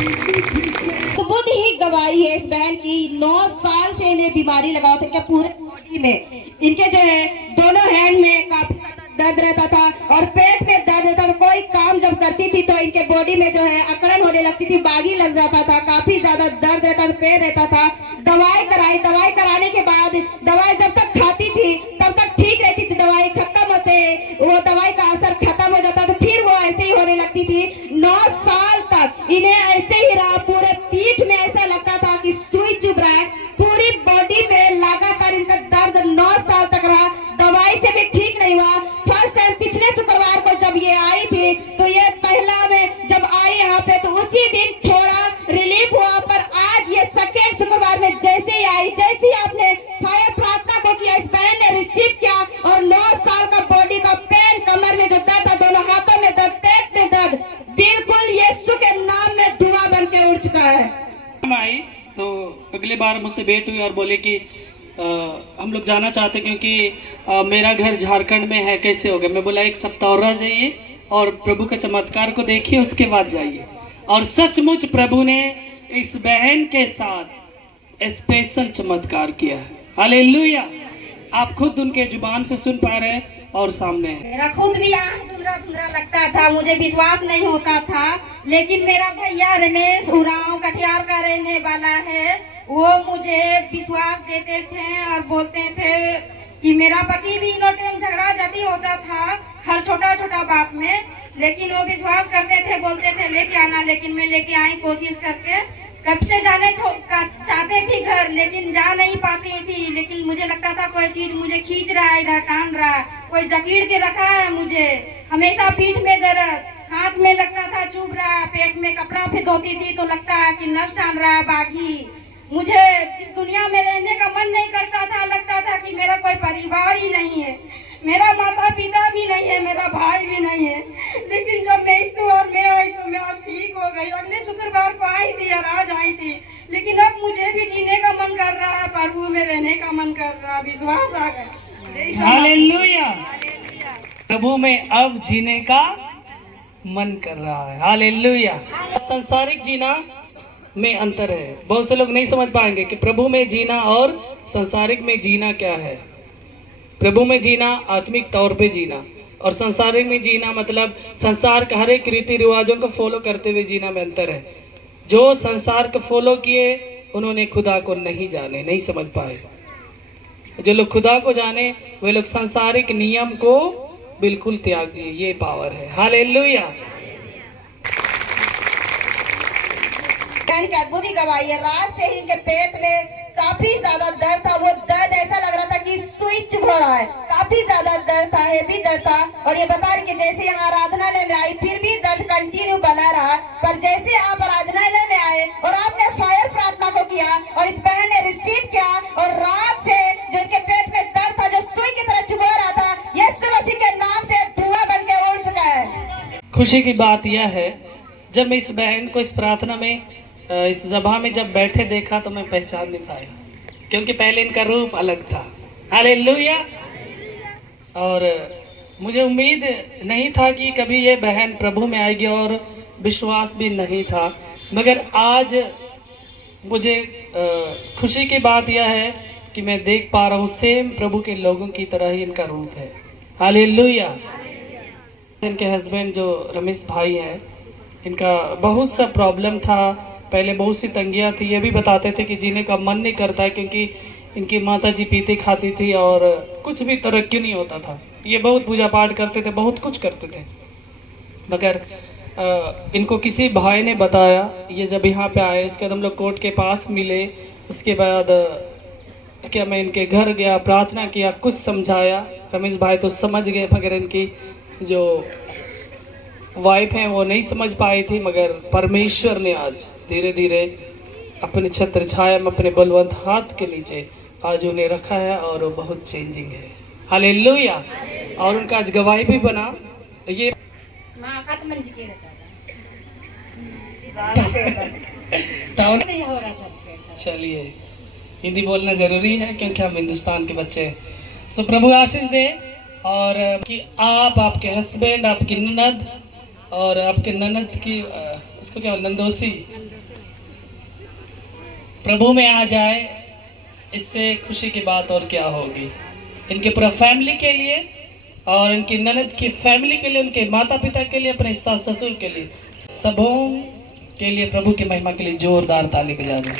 तो बहुत ही गवाही है इस बहन की। 9 साल से इन्हें बीमारी लगा था क्या पूरे बॉडी में, इनके जो है दोनों हैंड में काफी दर्द रहता था और पेट में दर्द रहता था। कोई काम जब करती थी तो इनके बॉडी में जो है अकड़न होने लगती थी, बागी लग जाता था, काफी ज्यादा दर्द रहता था, पेन रहता था। दवाई कराई, दवाई कराने के बाद दवाई जब तक खाती थी तब तक ठीक रहती थी, दवाई खत्म होते वो दवाई का असर खत्म हो जाता था, फिर वो ऐसे ही होने लगती थी। 9 साल तक इन्हें ऐसे ही रहा, पूरे पीठ में ऐसा लगता था कि सुई चुभ रहा है, पूरी बॉडी में लगातार इनका दर्द 9 साल तक रहा, दवाई से भी ठीक नहीं हुआ। फर्स्ट टाइम पिछले शुक्रवार को जब ये आई थी तो ये पहला में जब आई यहाँ पे तो उसी दिन थोड़ा रिलीफ हुआ, पर आज ये सेकेंड शुक्रवार में जैसे ही आई, जैसे ही आपने फायर प्रार्थना को किया, इस बहन ने रिसीव किया और 9 साल का बॉडी का पेन, कमर में जो दर्द था, दोनों हाथों में दर्द, पेट में दर्द, बिल्कुल यीशु के नाम में धुआं बन के उड़ चुका है। आई तो अगले बार मुझसे भेंट हुई और बोले कि हम लोग जाना चाहते क्योंकि मेरा घर झारखंड में है, कैसे होगा। मैं बोला 1 सप्ताह और रह जाइए और प्रभु के चमत्कार को देखिए, उसके बाद जाइए। और सचमुच प्रभु ने इस बहन के साथ स्पेशल चमत्कार किया है। हालेलुया। आप खुद उनके जुबान से सुन पा रहे हैं और सामने है। मेरा खुद भी आंख धुंधला धुंधला लगता था, मुझे विश्वास नहीं होता था, लेकिन मेरा भैया रमेश उरांव कटिहार का रहने वाला है, वो मुझे विश्वास देते थे और बोलते थे कि मेरा पति भी नो टाइम झगड़ा झटी होता था हर छोटा छोटा बात में, लेकिन वो विश्वास करते थे, बोलते थे लेके आना, लेकिन मैं लेके आई कोशिश करके। कब से जाने चाहते थी घर, लेकिन जा नहीं पाती थी, लेकिन मुझे लगता था कोई चीज मुझे खींच रहा है, इधर टान रहा है, कोई जकीड़ के रखा है मुझे। हमेशा पीठ में दर्द, हाथ में लगता था चुभ रहा है, पेट में कपड़ा भिगोती थी तो लगता है कि नस टान रहा है बागी। मुझे इस दुनिया में रहने का मन नहीं करता था, लगता था कि मेरा कोई परिवार ही नहीं है, मेरा माता पिता भी नहीं है, मेरा भाई भी नहीं है। लेकिन जब मैं इस द्वार में आई तो मैं आज ठीक हो गई। अगले शुक्रवार को आई थी और आज आई थी, लेकिन अब मुझे भी जीने का मन कर रहा है, प्रभु में रहने का मन कर रहा है, विश्वास आ गया। हालेलुया। प्रभु में अब जीने का मन कर रहा है। हालेलुया। संसारिक जीना में अंतर है। बहुत से लोग नहीं समझ पाएंगे कि प्रभु में जीना और संसारिक में जीना क्या है। प्रभु में जीना आत्मिक तौर पे जीना और संसारिक में जीना मतलब संसार के हर एक रीति रिवाजों को फॉलो करते हुए जीना में अंतर है। जो संसार को फॉलो किए उन्होंने खुदा को नहीं जाने, नहीं समझ पाए। जो लोग खुदा को जाने वे लोग संसारिक नियम को बिल्कुल त्याग दिए। ये पावर है। हालेलुया। की अद्भुत गवाही है। रात से ही इनके पेट में काफी ज्यादा दर्द था, वो दर्द ऐसा लग रहा था कि सुई चुभ रहा है, काफी ज्यादा दर्द था, हेवी दर्द था। और ये बता रही कि जैसे यहाँ आराधनालय में आई फिर भी दर्द कंटिन्यू बना रहा, पर जैसे आप आराधनालय में आए और आपने फायर प्रार्थना को किया और इस बहन ने रिसीव किया और रात से जो इनके पेट में दर्द था, जो सुई की तरह चुभ रहा था, यीशु मसीह के नाम से धुआं बन के उड़ चुका है। खुशी की बात यह है, जब मैं इस बहन को इस प्रार्थना में इस सभा में जब बैठे देखा तो मैं पहचान नहीं पाया, क्योंकि पहले इनका रूप अलग था। हालेलुया। और मुझे उम्मीद नहीं था कि कभी ये बहन प्रभु में आएगी और विश्वास भी नहीं था, मगर आज मुझे खुशी की बात यह है कि मैं देख पा रहा हूँ सेम प्रभु के लोगों की तरह ही इनका रूप है। हालेलुया। इनके हस्बैंड जो रमेश भाई हैं, इनका बहुत सा प्रॉब्लम था, पहले बहुत सी तंगियाँ थी। ये भी बताते थे कि जीने का मन नहीं करता है क्योंकि इनकी माता जी पीती खाती थी और कुछ भी तरक्की नहीं होता था। ये बहुत पूजा पाठ करते थे, बहुत कुछ करते थे, मगर इनको किसी भाई ने बताया। ये जब यहाँ पे आए उसके बाद हम लोग कोर्ट के पास मिले, उसके बाद क्या मैं इनके घर गया, प्रार्थना किया, कुछ समझाया। रमेश भाई तो समझ गए, मगर इनकी जो वाइफ है वो नहीं समझ पाई थी, मगर परमेश्वर ने आज धीरे धीरे अपनी छत्र छाया में अपने बलवंत हाथ के नीचे आज उन्हें रखा है और वो बहुत चेंजिंग है। हालेलुया। और उनका आज गवाही भी बना। ये चलिए, हिंदी बोलना जरूरी है क्योंकि हम हिंदुस्तान के बच्चे हैं। सो प्रभु आशीष दे और कि आप, आपके हस्बैंड, आपकी ननद और आपके ननद की उसको क्या नंदोसी प्रभु में आ जाए, इससे खुशी की बात और क्या होगी। इनके पूरा फैमिली के लिए और इनकी ननद की फैमिली के लिए, उनके माता पिता के लिए, अपने सास ससुर के लिए, सबों के लिए प्रभु की महिमा के लिए जोरदार ताली बजा दें।